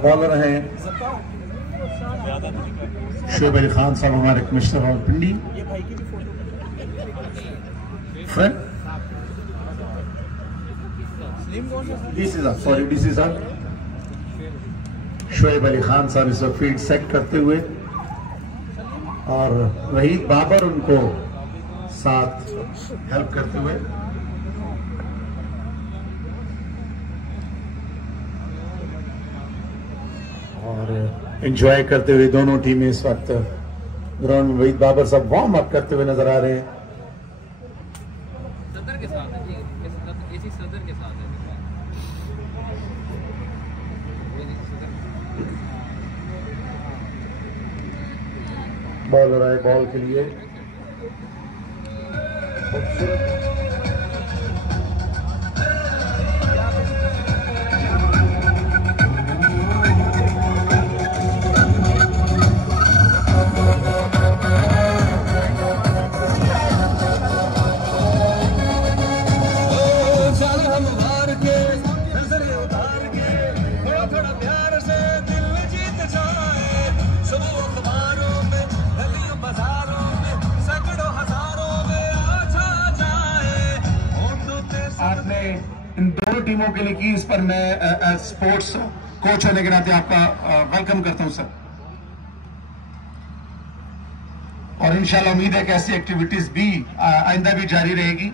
Bowler हैं शोएब अली खान साहब, हमारे कमिश्नर रावलपिंडी। डीसी साहब शोएब अली खान साहब इस वक्त फील्ड सेट करते हुए, और वहीद बाबर उनको साथ हेल्प करते हुए। और एंजॉय करते हुए दोनों टीमें इस वक्त ग्राउंड में वहीद बाबर साहब वार्म अप करते हुए नजर आ रहे हैं। सदर के साथ है जी, इसी सदर के साथ है। बॉलर आए बॉल के लिए। इन दोनों टीमों के लिए की, इस पर मैं स्पोर्ट्स कोच होने के नाते आपका वेलकम करता हूं सर। और इंशाल्लाह उम्मीद है कि ऐसी एक्टिविटीज भी आइंदा भी जारी रहेगी।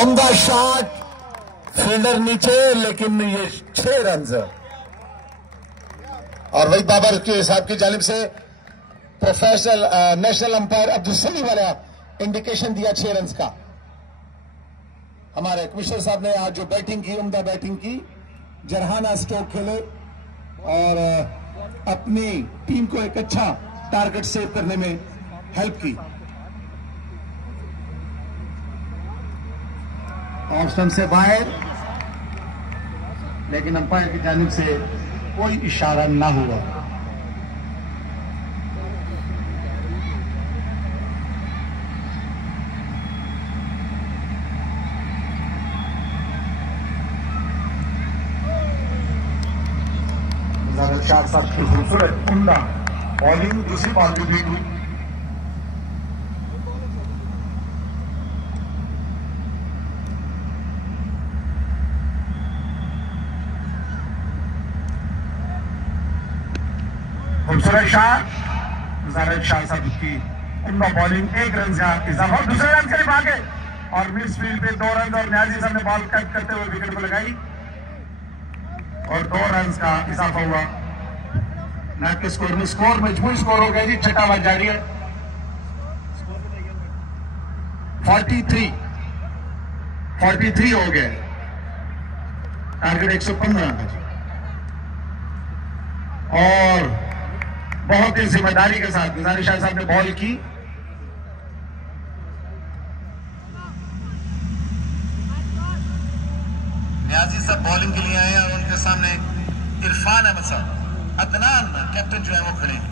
उम्दा शॉट, फील्डर नीचे, लेकिन ये 6 रन। और वहीद बाबर के साहब की जानिब से प्रोफेशनल नेशनल अंपायर अब्दुल सली वाला इंडिकेशन दिया 6 रन का। हमारे कमिश्नर साहब ने आज जो बैटिंग की, उम्दा बैटिंग की, जरहाना स्ट्रोक खेले और अपनी टीम को एक अच्छा टारगेट सेव करने में हेल्प की। ऑफ स्टंप से बाहर, लेकिन अंपायर की जानिब से कोई इशारा ना हुआ। चार सात की खूबसूरत उम्दा बॉलिंग, दूसरी बॉल भी बीट हुई। खूबसूरत शाह, मुजारत शाह साहब की उम्दा बॉलिंग, 1 रन का इजाफा। दूसरे रन के लिए भागे और मिड फील्ड पे 2 रन, और न्याजी साहब ने बॉल कट करते हुए विकेट पर लगाई और 2 रन का इजाफा हुआ। मैच के स्कोर में मजमूई स्कोर हो गया जी, छठा मैच जारी है। 43 हो गए, टारगेट 115 था जी। और बहुत ही जिम्मेदारी के साथ गुजारिश शाह साहब ने बॉल की। न्याजी साहब बॉलिंग के लिए आए और उनके सामने इरफान अहमद साहब, अदनान कैप्टन जो है वो खड़े हैं।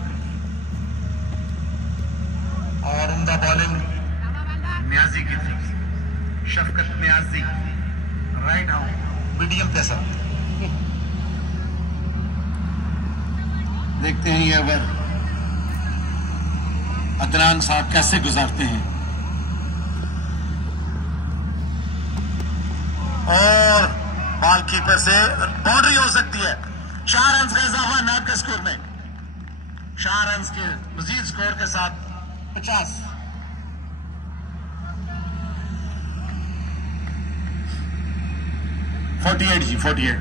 और उम्दा बॉलिंग न्याजी की तरफ, Shafqat Niazi, right how medium pacer. देखते हैं ये ओवर अदनान साहब कैसे गुजारते हैं। और बॉल कीपर से बाउंड्री हो सकती है। 4 रन का इजाफा नायब के स्कोर में, 4 रन के मजीद स्कोर के साथ 50। जी 48,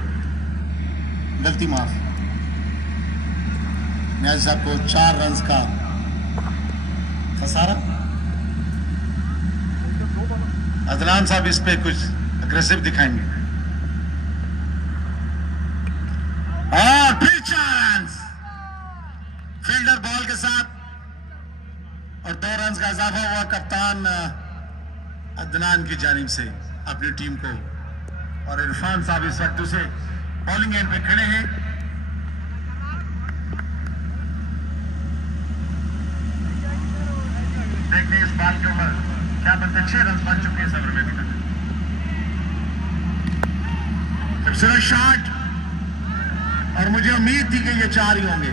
गलती माफ। न्याजी साहब को 4 रन का खसारा। अदनान साहब इस पे कुछ अग्रेसिव दिखाएंगे। और फिर 4 रन फील्डर बॉल के साथ, और 2 रन का इजाफा हुआ कप्तान अदनान की जानिब से अपनी टीम को। और इरफान साहब इस वक्त दूसरे बॉलिंग एंड पे खड़े हैं। देखते हैं इस बाल के ऊपर क्या बनते। 6 रन बन चुके हैं सबर में अभी तक। खूबसूरत शॉट, और मुझे उम्मीद थी कि ये 4 ही होंगे।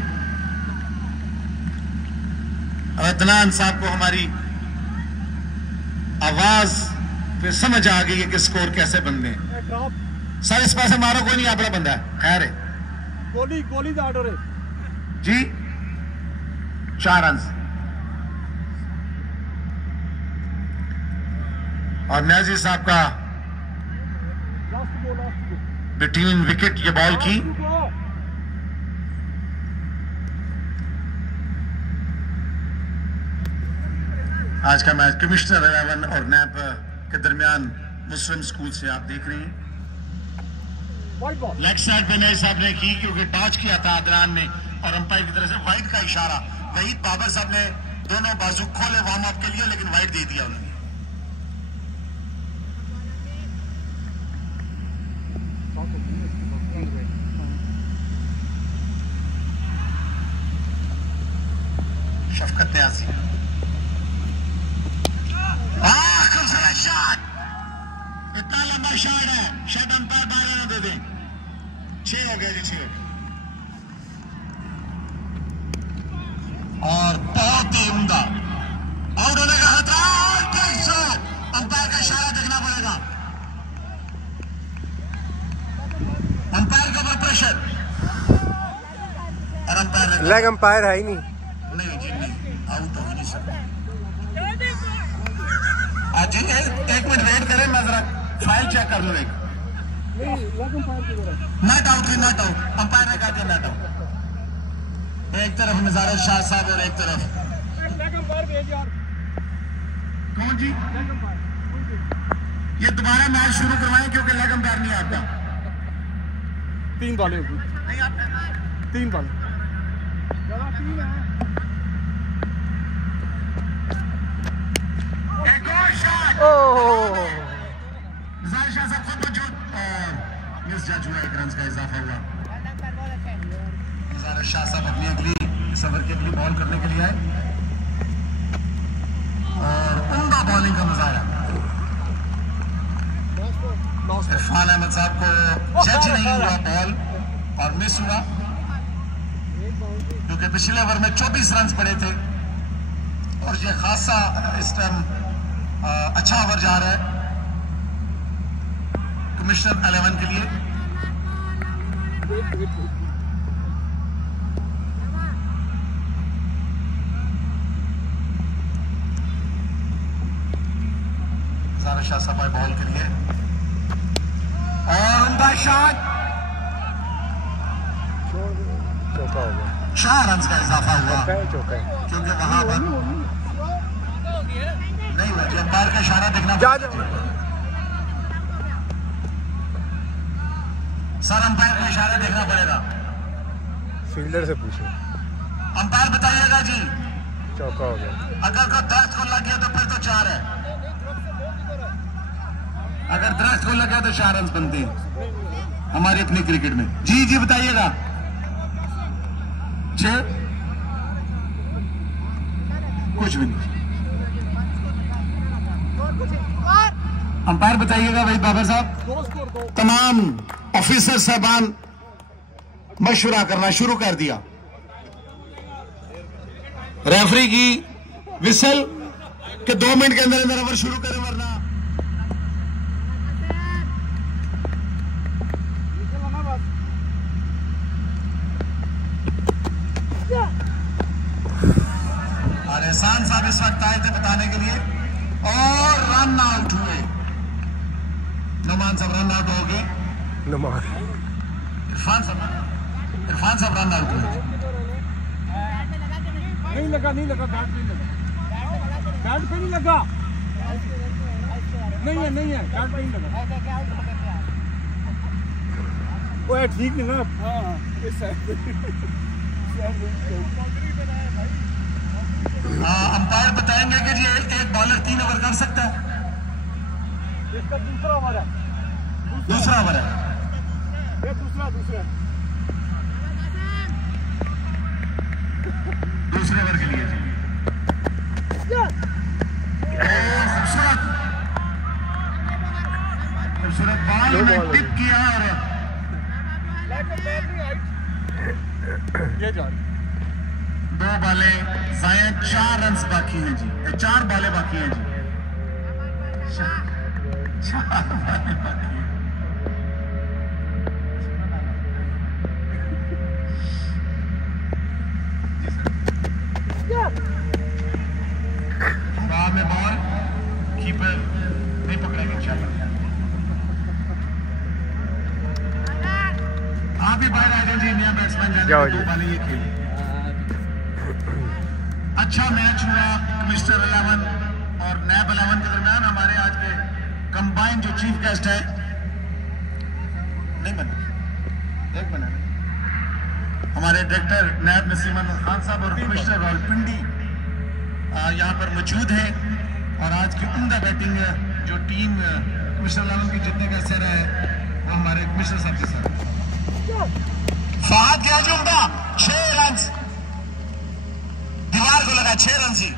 अदनान साहब को हमारी आवाज पे समझ आ गई है कि स्कोर कैसे बनने हैं। सर इस पास मारो, कोई नहीं, अपना बंदा है, खैर है। कोहली दा ऑर्डर है जी। 4 रन। और न्याजी साहब का बिटवीन विकेट ये बॉल की। आज का मैच कमिश्नर 11 और नैप के दरमियान मुस्लिम स्कूल से आप देख रहे हैं। लेग साइड पे नए साहब ने की क्योंकि टॉच किया था अदनान ने, और अंपायर की तरफ से वाइड का इशारा। वहीद बाबर साहब ने दोनों बाजू खोले वार्म अप के लिए, लेकिन वाइड दे दिया उन्होंने। शफकत न्याजी, खूबसूरत शॉट, इतना लंबा शॉट है, शायद अंपायर 12 न दे दें। 6 हो गया जी, 6 हो गया। और बहुत ही उम्दा आउट होने का खतरा। अंपायर का इशारा देखना पड़ेगा। अंपायर का ऊपर प्रेशर, और अंपायर लेग अंपायर है ही नहीं। नहीं जी, नहीं, आउट हो नहीं सकता। जी 1 मिनट वेट करें, मैं जरा फाइल चेक कर लूं। एक not out he not out, umpire ने कहा कि नॉट आउट। एक तरफ नजारुल शाह साहब और एक तरफ कौन जी। ये दोबारा मैच शुरू करवाएं क्योंकि लेग अंपायर नहीं आता। 3 बॉलें नहीं आता, 3 बॉल। एक और शॉट, नजारुल शाह साहब खुद मौजूद, और मिस जज हुआ। 1 रन का इजाफा हुआ। नजारुल शाह साहब अपनी अगली सबर की अगली बॉल करने के लिए आए, और उम्दा बॉलिंग का मुजाहरा। इरफान अहमद साहब को जज नहीं हुआ बॉल, और मिस हुआ क्योंकि पिछले ओवर में 24 रन पड़े थे, और ये खासा इस टाइम अच्छा ओवर जा रहा है कमिश्नर 11 के लिए। नजारुल शाह साहब बॉल के लिए, और उनका शॉट, 4 रन का इजाफा हुआ क्योंकि वहां पर नहीं हुआ। जो अंपायर का इशारा देखना सर, अंपायर का इशारा देखना पड़ेगा। फील्डर से पूछो, अंपायर बताइएगा जी। चौका हो गया। अगर को दरख्त को लग गया तो फिर तो 4 है। अगर दरख्त को लग गया तो 4 रन बनते हैं हमारे अपने क्रिकेट में। जी जी बताइएगा। 6 कुछ भी नहीं। अंपायर बताइएगा भाई बाबर साहब। तमाम ऑफिसर साहबान मशवरा करना शुरू कर दिया। रेफरी की विसल के 2 मिनट के अंदर अंदर ओवर शुरू करें, वरना और एहसान साहब इस वक्त आए थे बताने के लिए, और रन आउट हुए। नुमान साहब रन आउट हो गए। इरफान साहब रन आउट हुए। नहीं लगा, बैट नहीं लगा, बैट पे नहीं लगा। नहीं है कार्ड नहीं लगा। वो है ठीक नहीं ना। हाँ इस साइड अंपायर बताएंगे कि ये एक बॉलर 3 ओवर कर सकता है। इसका दूसरा ओवर है। दूसरा ओवर है ये दूसरा दूसरे ओवर के लिए जी। खूबसूरत बॉल में टिप किया और ये जा 2 बॉलें जाया, 4 रन बाकी हैं जी। 4 बॉलें बाकी हैं जी। 4 बॉलें बाकी हैं। में बॉल कीपर नहीं पकड़ेंगे इंशाल्लाह। आप भी बाहर आ जाए जी, नया बैट्समैन जाने 2 बॉलें ये खेली। अच्छा मैच हुआ कमिश्नर 11 और नैब 11 के दरमियान। हमारे आज के कंबाइन जो चीफ गेस्ट है, नहीं बना एक बना हमारे डायरेक्टर नैब नसीम अहमद खान साहब और कमिश्नर रावलपिंडी यहाँ पर मौजूद है। और आज की उम्दा बैटिंग जो टीम कमिश्नर 11 की जीतने का असर है वो हमारे कमिश्नर साहब के साथ। फहद गया जी उम्दा, 6 रन दीवार को लगा, 6 रन जी।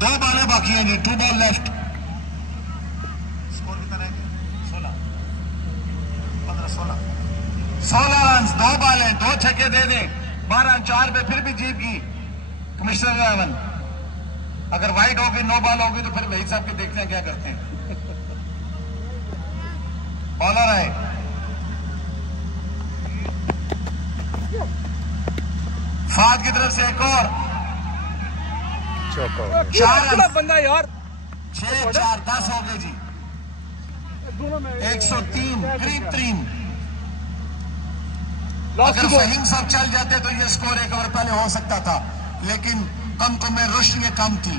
2 बॉलें बाकी हैं जी, 2 बॉल लेफ्ट। स्कोर कितना है? 16 16 रन, 2 बॉलें, 2 छक्के दे दे, 12 4 पे फिर भी जीत गई कमिश्नर 11। अगर वाइड होगी, 9 बॉल होगी तो फिर वही साहब के देखते हैं क्या करते हैं। बॉलर है फहद की तरफ से एक और 4 बंदा यार। 6 4 10 हो गए जी। 103 करीब 3। अगर फहीम साहब चल जाते तो ये स्कोर 1 ओवर पहले हो सकता था, लेकिन कम में रोशनी कम थी।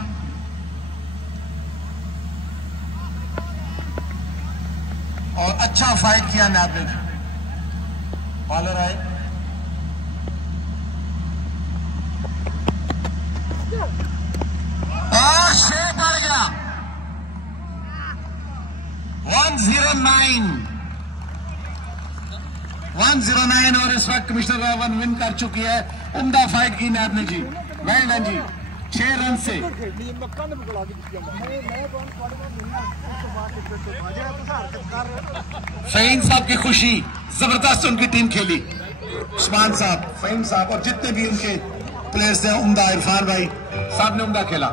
और अच्छा फाइट किया नाबे ने। बॉलर आए और 6 बढ़ गया 109 और इस वक्त कमिश्नर 11 विन कर चुकी है। उम्दा फाइट की नाब ने जी, वेल डन जी, 6 रन से। फहीम साहब की खुशी, जबरदस्त उनकी टीम खेली। उस्मान साहब, फहीम साहब और जितने भी उनके प्लेयर्स थे, उम्दा, इरफान भाई साहब ने उम्दा खेला।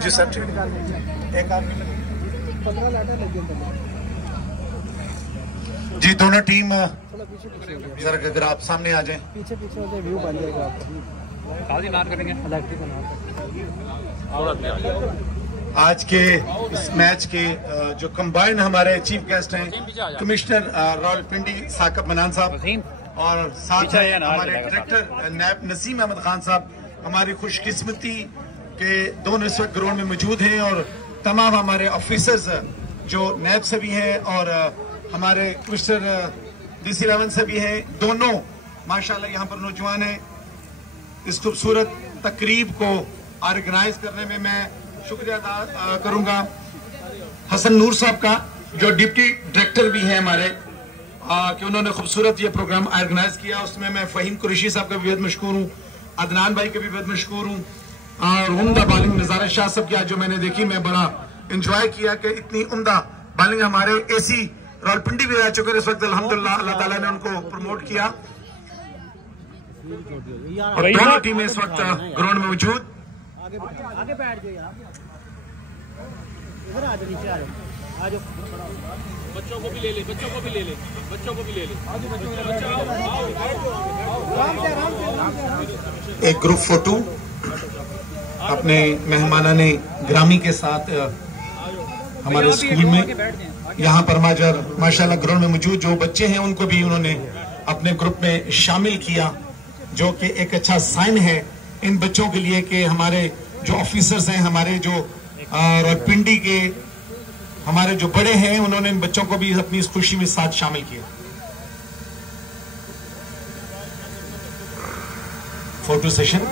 जी सर, एक जी दोनों टीम जरा अगर आप सामने आ जाएं, पीछे हो जाए, व्यू बन जाएगा आपको। काजी मार करेंगे आज के इस मैच के जो कंबाइंड हमारे चीफ गेस्ट हैं कमिश्नर रावलपिंडी साकिब मनान साहब और साथ हैं हमारे डायरेक्टर नैब नसीम अहमद खान साहब। हमारी खुशकिस्मती के दोनों इस वक्त ग्राउंड में मौजूद हैं और तमाम हमारे ऑफिसर्स जो नैब से भी हैं और हमारे कमिश्नर DC11 से भी हैं। दोनों माशाल्लाह यहाँ पर नौजवान हैं। इस खूबसूरत तकरीब को ऑर्गेनाइज करने में मैं शुक्रिया अदा करूंगा हसन नूर साहब का जो डिप्टी डायरेक्टर भी हैं हमारे कि उन्होंने खूबसूरत ये प्रोग्राम ऑर्गेनाइज किया। उसमें मैं फहीम कुरैशी साहब का भी बहुत मशकूर हूँ, अदनान भाई का भी बहुत मशकूर हूँ और उम्दा बॉलिंग नज़ारा शाह साहब की आज जो मैंने देखी मैं बड़ा इंजॉय किया कि इतनी उम्दा बॉलिंग हमारे AC रावलपिंडी भी रह चुके हैं इस वक्त अल्हम्दुलिल्लाह अल्लाह ताला ने उनको प्रमोट किया और दोनों टीमें इस वक्त ग्राउंड में मौजूद। आगे बैठ जाओ यार, इधर आ जाओ, नीचे आ जाओ, बच्चों को भी ले ले, बच्चों को भी ले ले, बच्चों को भी ले ले। एक ग्रुप फोटो अपने मेहमानाने ग्रामी के साथ हमारे स्कूल में यहाँ पर माशाल्लाह ग्राउंड में मौजूद जो बच्चे हैं उनको भी उन्होंने अपने ग्रुप में शामिल किया, जो कि एक अच्छा साइन है इन बच्चों के लिए कि हमारे जो ऑफिसर्स हैं, हमारे जो रावलपिंडी के हमारे जो बड़े हैं, उन्होंने इन बच्चों को भी अपनी इस खुशी में साथ शामिल किया। फोटो सेशन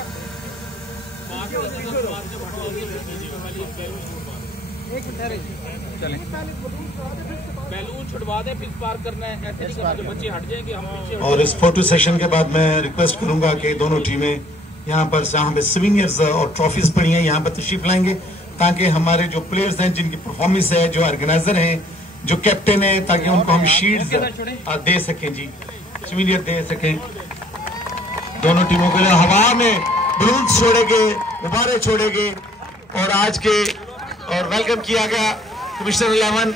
बैलून छुड़वा दे, फिर पार करना है, ऐसे नहीं करना, बच्चे हट जाएंगे, हम पीछे। और इस फोटो सेशन के बाद मैं रिक्वेस्ट करूंगा कि दोनों टीमें यहाँ पर जहाँ पे सीनियर्स और ट्रॉफीज पड़ी हैं यहाँ पर तशरीफ लाएंगे ताकि हमारे जो प्लेयर्स हैं जिनकी परफॉर्मेंस है, जो ऑर्गेनाइजर हैं, जो कैप्टन है, ताकि उनको हम शील्ड्स दे सकें जी, सीनियर दे सकें। दोनों टीमों के लिए हवा में बलून छोड़ेंगे, गुब्बारे छोड़ेंगे और आज के और वेलकम किया गया कमिश्नर 11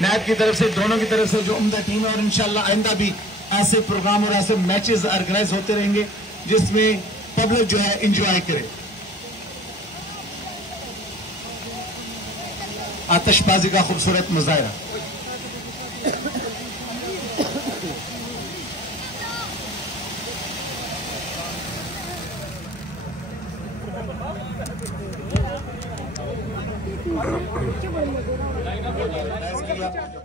नैब की तरफ से, दोनों की तरफ से जो उम्दा टीम है और इंशाल्लाह आइंदा भी ऐसे प्रोग्राम और ऐसे मैचेस ऑर्गेनाइज होते रहेंगे जिसमें पब्लिक जो है एंजॉय करे। आतिशबाजी का खूबसूरत मुजाहरा।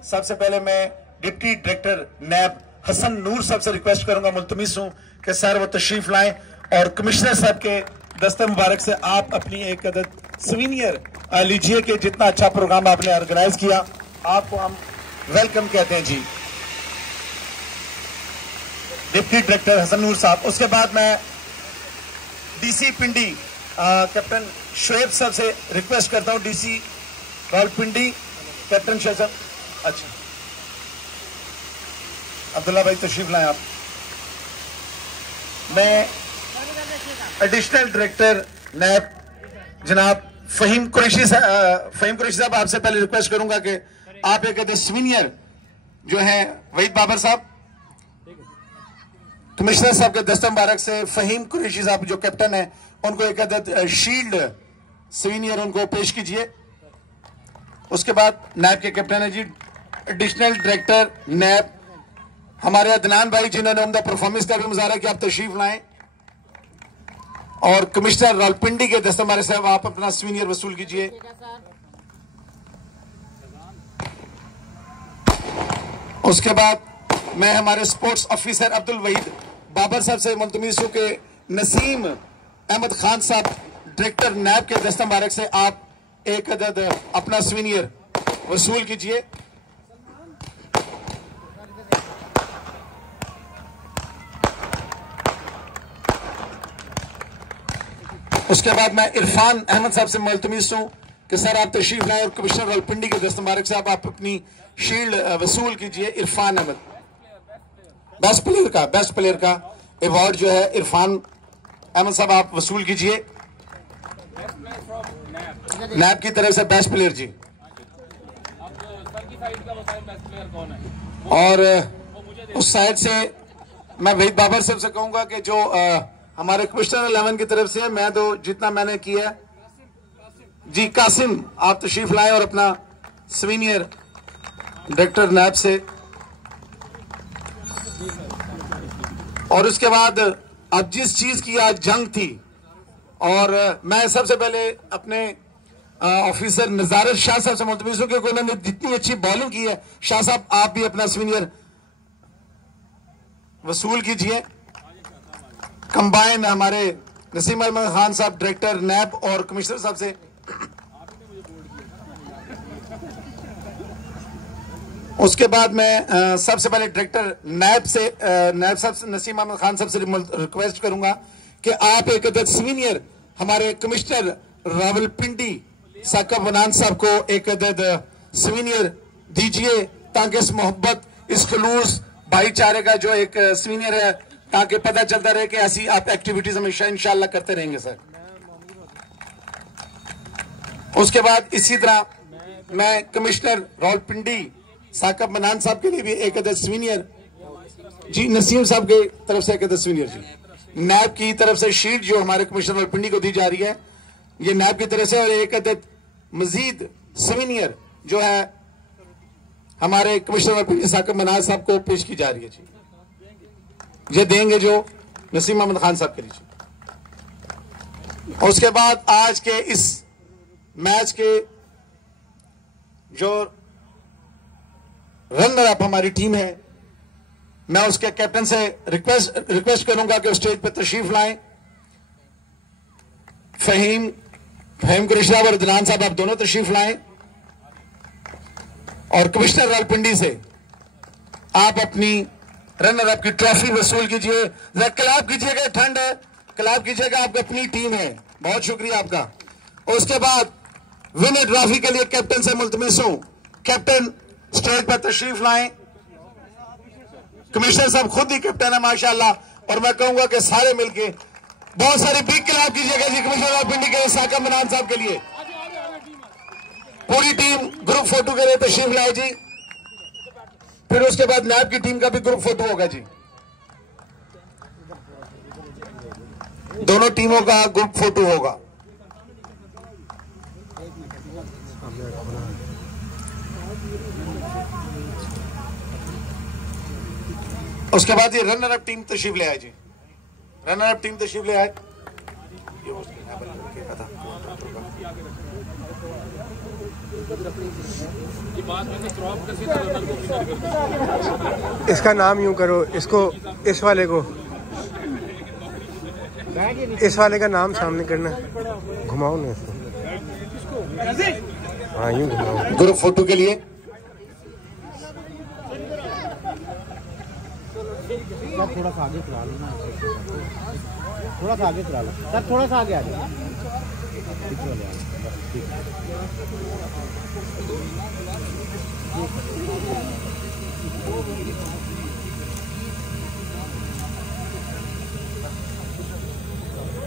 सबसे पहले मैं डिप्टी डायरेक्टर नैब हसन नूर साहब से रिक्वेस्ट करूंगा, मुल्तमिस हूं कि सर वो तशरीफ लाएं और कमिश्नर साहब के दस्ते मुबारक से आप अपनी एक अदद सीनियर लीजिए कि जितना अच्छा प्रोग्राम आपने ऑर्गेनाइज किया आपको हम वेलकम कहते हैं जी, डिप्टी डायरेक्टर हसन नूर साहब। उसके बाद मैं DC पिंडी कैप्टन शोएब साहब से रिक्वेस्ट करता हूं, DC रावलपिंडी कैप्टन शोएब साहब, अच्छा अब्दुल्ला भाई तशरीफ लाएं आप। मैं एडिशनल डायरेक्टर नैब जनाब फहीम कुरैशी साहब आपसे पहले रिक्वेस्ट करूंगा कि आप एक सीनियर जो हैं वहीद बाबर साहब, कमिश्नर साहब के दस्ते मुबारक से फहीम कुरैशी साहब जो कैप्टन है उनको एक अदद शील्ड सीनियर उनको पेश कीजिए। उसके बाद नैब के कैप्टन है जी एडिशनल डायरेक्टर नैब हमारे अदनान भाई जिन्होंने उम्दा परफॉर्मेंस का भी मुजाहरा किया, आप तशरीफ लाएं और कमिश्नर रावलपिंडी के दस्ते मुबारक साहब आप अपना सीनियर वसूल कीजिए। उसके बाद मैं हमारे स्पोर्ट्स ऑफिसर अब्दुल वहीद बाबर साहब से मुल्तमिस हूं कि नसीम अहमद खान साहब डायरेक्टर नैब के दस्ते मुबारक से आप एक अदद अपना सीनियर वसूल कीजिए। उसके बाद मैं इरफान अहमद साहब से मुल्तमिस हूं कि सर आप तशरीफ लाए और कमिश्नर रावलपिंडी के दस्ते मुबारक साहब आप अपनी शील्ड वसूल कीजिए। इरफान अहमद बेस्ट प्लेयर का अवार्ड जो है इरफान अहमद साहब आप वसूल कीजिए नैब की तरफ से बेस्ट प्लेयर जी। और उस साइड से मैं वहीद बाबर साहब से कहूंगा कि जो हमारे कमिश्नर 11 की तरफ से। मैं तो जितना मैंने किया जी, कासिम आप तशरीफ लाएं और अपना सीनियर डायरेक्टर नैब से। और उसके बाद अब जिस चीज की आज जंग थी, और मैं सबसे पहले अपने ऑफिसर नजारत शाह साहब से मुल्तमस हूं क्योंकि उन्होंने जितनी अच्छी बॉलिंग की है। शाह साहब आप भी अपना सीनियर वसूल कीजिए। कंबाइन हमारे नसीम अहमद खान साहब डायरेक्टर नैब और कमिश्नर साहब से। उसके बाद मैं सबसे पहले डायरेक्टर नैब साहब नसीम अहमद खान साहब से रिक्वेस्ट करूंगा कि आप एक अदद सीनियर हमारे कमिश्नर रावलपिंडी साकब वनान साहब को एक अदद सीनियर दीजिए, ताकि इस मोहब्बत, इस खलूस भाईचारे का जो एक सीनियर है, ताकि पता चलता रहे कि ऐसी आप एक्टिविटीज हमेशा इंशाल्लाह करते रहेंगे सर। उसके बाद इसी तरह मैं कमिश्नर रावलपिंडी साकब मनान साहब के लिए भी एक अदद सीनियर जी, नसीम साहब की तरफ से एक अदद सीनियर जी, नैब की तरफ से शीट जो हमारे कमिश्नर रावलपिंडी को दी जा रही है, ये नैब की तरफ से, और एक अदद मजीद सीनियर जो है हमारे कमिश्नर रावलपिंडी साकब मनान साहब को पेश की जा रही है जी। ये देंगे जो नसीम अहमद खान साहब के लिए। और उसके बाद आज के इस मैच के जो रनर अप हमारी टीम है, मैं उसके कैप्टन से रिक्वेस्ट करूंगा कि स्टेज पर तशरीफ लाएं। फहीम कुरैशी और अदनान साहब आप दोनों तशरीफ लाएं। और कमिश्नर रावलपिंडी से आप अपनी रनर अप की ट्रॉफी वसूल कीजिए। जरा क्लैप कीजिएगा, ठंड है, क्लैप कीजिएगा, आपकी अपनी टीम है, बहुत शुक्रिया आपका। और उसके बाद विनर ट्रॉफी के लिए कैप्टन से मुल्तमिस हूं, कैप्टन स्टेज पर तशरीफ लाएं। कमिश्नर साहब खुद ही कैप्टन है माशाल्लाह, और मैं कहूंगा कि सारे मिलके बहुत सारे बिग क्लैप कीजिएगा जी कमिश्नर रावलपिंडी के साकब मनान साहब के लिए। पूरी टीम ग्रुप फोटो के लिए तशरीफ लाए जी। फिर उसके बाद नैब की टीम का भी ग्रुप फोटो होगा जी, दोनों टीमों का ग्रुप फोटो होगा। उसके बाद ये रनर अप टीम तशरीफ ले आए जी, रनर अप टीम तशरीफ ले आए। इसका नाम यूं करो, इसको, इस वाले को, इस वाले का नाम सामने करना, घुमाओ ना इसको, हाँ यूं घुमाओ ग्रुप फोटो के लिए। थोड़ा सा आगे करा लो ना, थोड़ा सा आगे करा लो सर, थोड़ा सा आगे आ जाओ।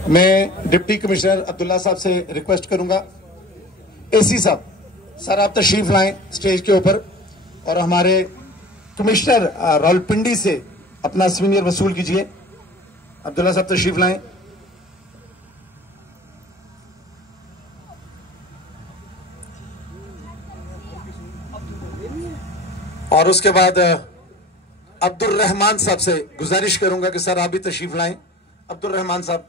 मैं डिप्टी कमिश्नर अब्दुल्ला साहब से रिक्वेस्ट करूंगा, एसी साहब सर आप तशरीफ लाएं स्टेज के ऊपर, और हमारे कमिश्नर रावलपिंडी से अपना सीनियर वसूल कीजिए। अब्दुल्ला साहब तशरीफ लाएं। और उसके बाद अब्दुल रहमान साहब से गुजारिश करूंगा कि सर आप भी तशरीफ लाएं। अब्दुल रहमान साहब।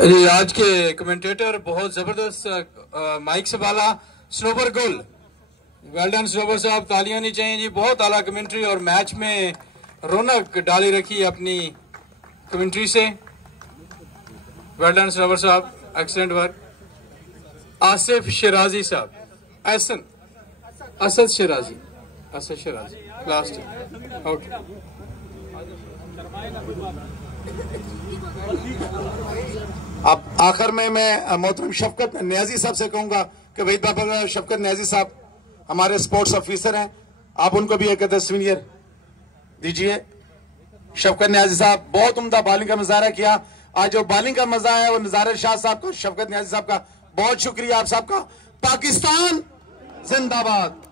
जी आज के कमेंटेटर बहुत जबरदस्त माइक से वाला स्नोबर गोल, वेल डन स्नोबर साहब, तालियां नहीं चाहिए जी, बहुत आला कमेंट्री और मैच में रौनक डाली रखी अपनी कमेंट्री से, वेल डन स्नोबर साहब, एक्सीलेंट वर्क। आसिफ शिराजी साहब, असद शिराजी लास्ट, ओके। अब आखिर में मैं मोहतरम शफकत न्याजी साहब से कहूंगा कि वहीद बाबा शफकत न्याजी साहब हमारे स्पोर्ट्स ऑफिसर हैं, आप उनको भी एक सीनियर दीजिए। शफकत न्याजी साहब बहुत उम्दा बॉलिंग का मुजाहरा किया, आज जो बॉलिंग का मजा है वो नजारत शाह साहब को, शफकत न्याजी साहब का बहुत शुक्रिया आप सबका। पाकिस्तान जिंदाबाद।